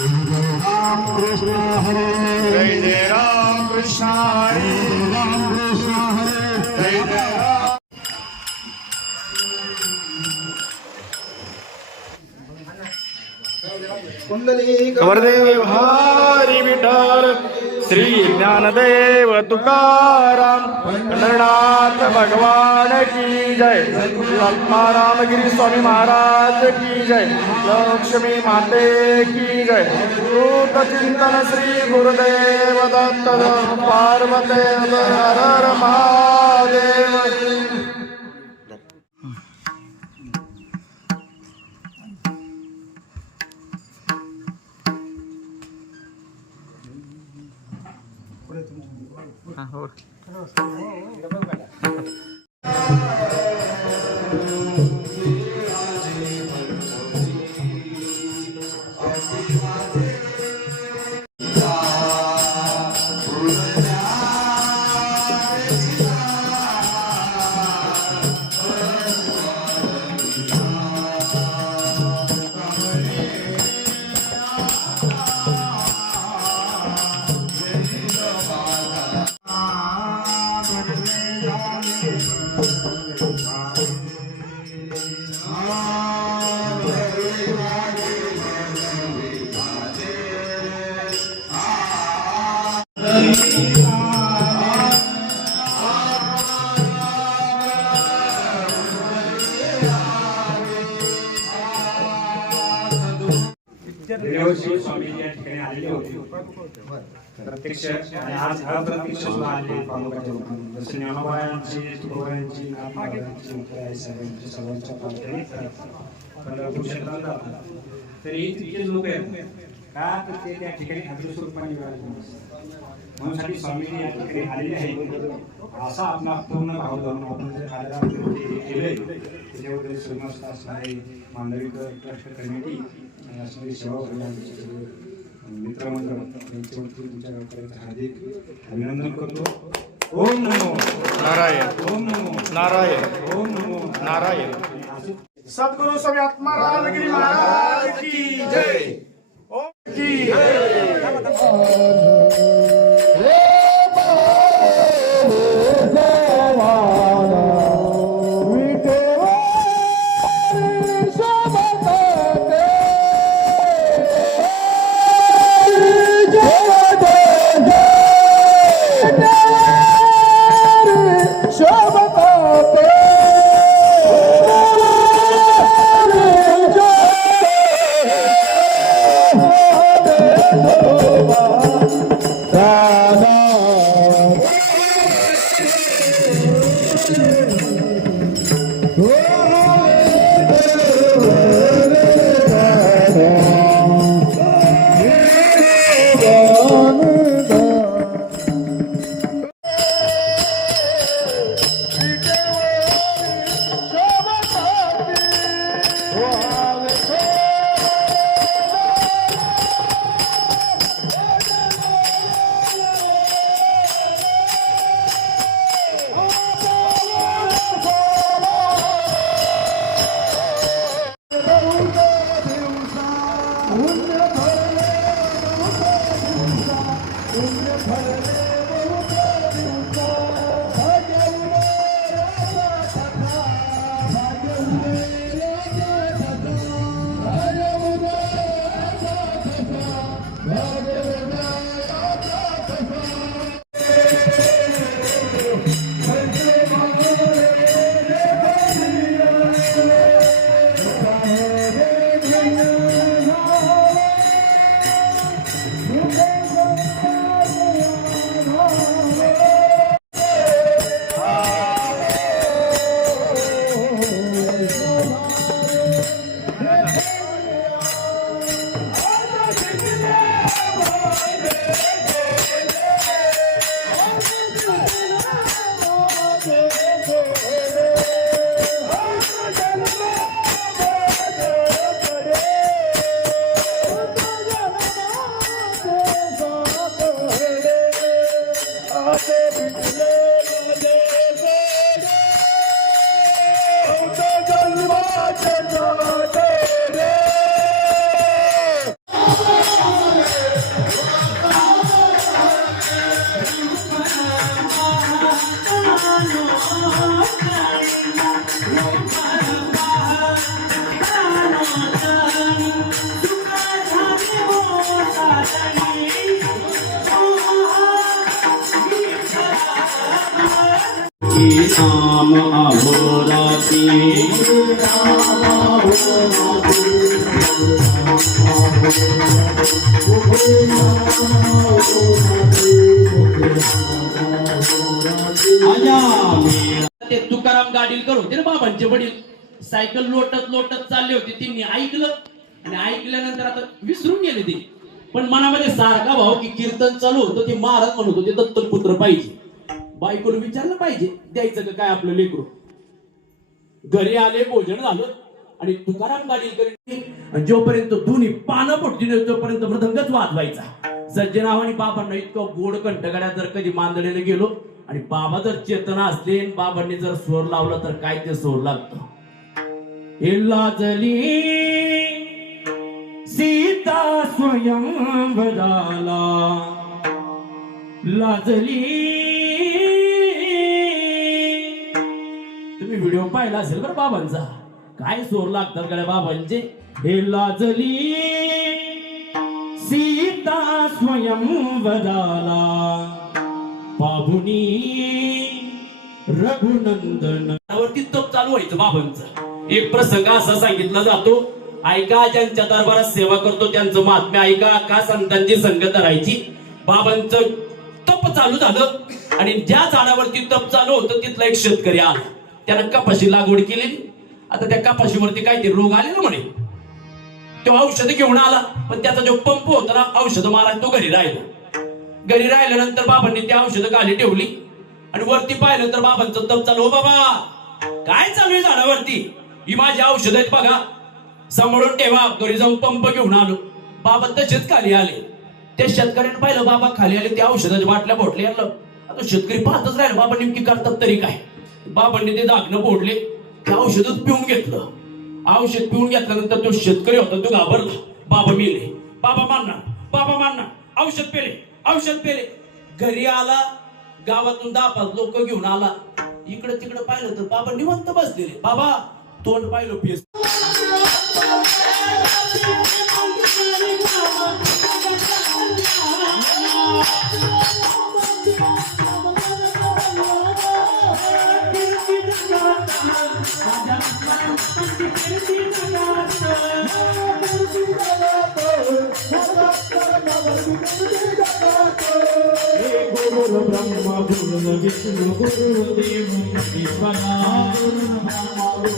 जय जय राम कृष्ण हरे राम कृष्ण हरे जय जय राम। वरदेव हरी विठ्ठल श्री ज्ञानदेव तुकाराम पंढरनाथ भगवान की जय। रामगिरी स्वामी महाराज की जय। लक्ष्मी माते की जय। भूत चिंतन श्री गुरुदेव दत्त पार्वते हर हर महादेव। देवश्री स्वामी या ठिकाणी आलेले होते प्रत्यक्ष आणि आज अप्रत्यक्ष आलेले पालकाच्या रूपाने जसे ज्ञानोबायांची तुकोबायांची नाथबाबांची मुक्ताई साहेबांची सर्वांच्या पालकांनी पंढरपूर क्षेत्रात जातात तरी तिथे लोक आहेत का तर ते त्या ठिकाणी अदृश्य स्वरूपाने म्हणून स्वामीजी या ठिकाणी आलेले आहेत असा आपला पूर्ण भाव धरून आपण जे आलेला केले त्याच्याबद्दल श्रीमंत असणारे मांडविक ट्रस्ट कमिटी आणि असणारी सेवा मित्रमंडळ यांच्यावरती तुमच्या गावकऱ्यांचं हार्दिक अभिनंदन करतो। ओम नमो नारायण ओम नमो नारायण ओम नमो नारायण। सद्गुरु स्वामी आत्मा रामगिरी महाराज की जय। ओम की जय। नाम अहोरात्री ते तुकाराम गाडीलकर होते ना बाबांचे वडील, सायकल लोटत लोटत चालले होते. त्यांनी ऐकलं आणि ऐकल्यानंतर आता विसरून गेले ते, पण मनामध्ये सारखा भाव की कीर्तन चालू होतं. ते महाराज म्हणत होते दत्तपुत्र पाहिजे. बायकोला विचारलं पाहिजे द्यायचं का काय आपलं लेकरू. घरी आले, भोजन झालं आणि तुकाराम गाडीलकर जोपर्यंत दोन्ही पानं पडतील तोपर्यंत मृदंगच वाजवायचा. सज्जनावानी बाबांना इतकं गोड कंठगड्या जर कधी मांदलेलं गेलो आणि बाबा जर चेतना असले आणि बाबांनी जर स्वर लावला तर काय ते स्वर लागतं. हे लाजली सीता स्वयंवराला, लाजली. तुम्ही व्हिडिओ पाहिला असेल बरं बाबांचा, काय स्वर लागतात गड्या बाबांचे. हे लाजली सीता स्वयंवराला, बाबुनी रघुनंदन. वरती तप चालू व्हायचं बाबांचं. एक प्रसंग असा सांगितला जातो, ऐका ज्यांच्या दरबारात सेवा करतो त्यांचं महात्म्य ऐका. का संतांची संगत राहायची. बाबांचं तप चालू झालं आणि ज्या झाडावरती तप चालू होतं तिथला एक शेतकरी आला. त्यानं कपाशी लागवड केली. आता त्या कपाशीवरती काहीतरी रोग आले ना म्हणे. तो औषध घेऊन आला, पण त्याचा जो पंप होता ना औषध मारा तो घरी राहिला. घरी राहिल्यानंतर बाबांनी ती औषधं खाली ठेवली आणि वरती पाहिलं तर बाबांचं तप चालू. हो बाबा काय चालू आहे झाडावरती. ही माझी औषध आहेत बघा, सांभाळून ठेवा. घरी जाऊन पंप घेऊन आलो. बाबा तसेच खाली आले. त्या शेतकऱ्याने पाहिलं बाबा खाली आले, त्या औषधाच्या बाटल्या फोडल्या. आता शेतकरी पाहतच राहिला बाबा नेमकी करतात तरी काय. बाबांनी ते दागणं फोडले, ते औषधच पिऊन घेतलं. औषध पिऊन घेतल्यानंतर तो शेतकरी होता तो घाबरला. बाबा मेले, बाबा मारणार, बाबा मारणार. औषध पेले, औषध पेले. घरी आला, गावातून 10-5 लोक घेऊन आला. इकडे तिकडे पाहिलं तर बाबा निवंत बसलेले. बाबा तोंड पाहिलं पेस. गुरु ब्रह्मा गुरु विष्णु गुरुदेव महेश्वरा,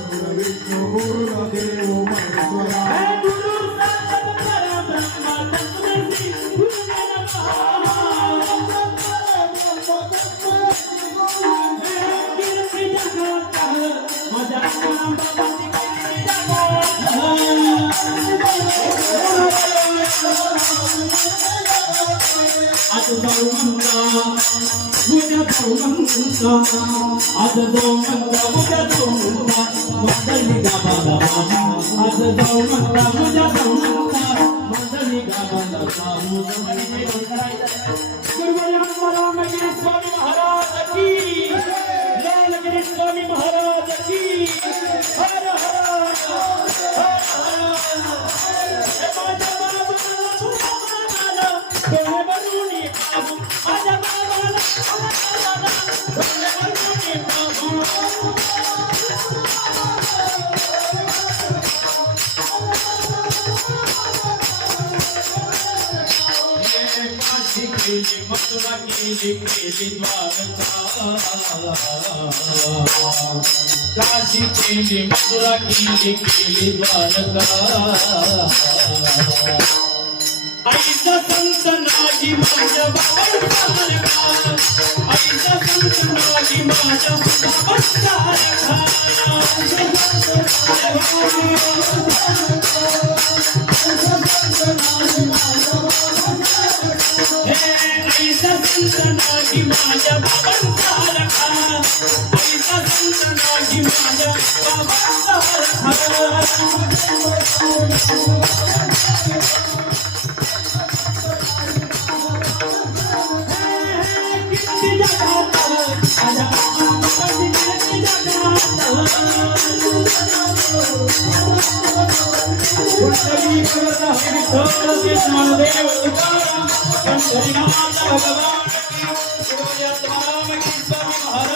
गुरु विष्णु गुरुदेव महेश्वरा. आज जाऊ म्हणता उद्या जाऊ म्हणता, आज जाऊ म्हणता उद्या जाऊ म्हणता, मंडळी गावा गावा. आज जाऊ म्हणता उद्या जाऊ म्हणता, मंडळी गावा गावा. गुरुवारी रामगिरी स्वामी महाराज की, लालगिरी स्वामी महाराज की. हर हर मथुरा केली द्वारका, काशी केली मथुरा केली द्वारका. ऐसा संत नाजी माझ्या बाबांसारखा, ऐसा संत नाजी माझ्या बाबांसारखा. ऐसा संत नाजी माझ्या बाबांसारखा, ऐसा संत नाजी माझ्या बाबांसारखा. भगवान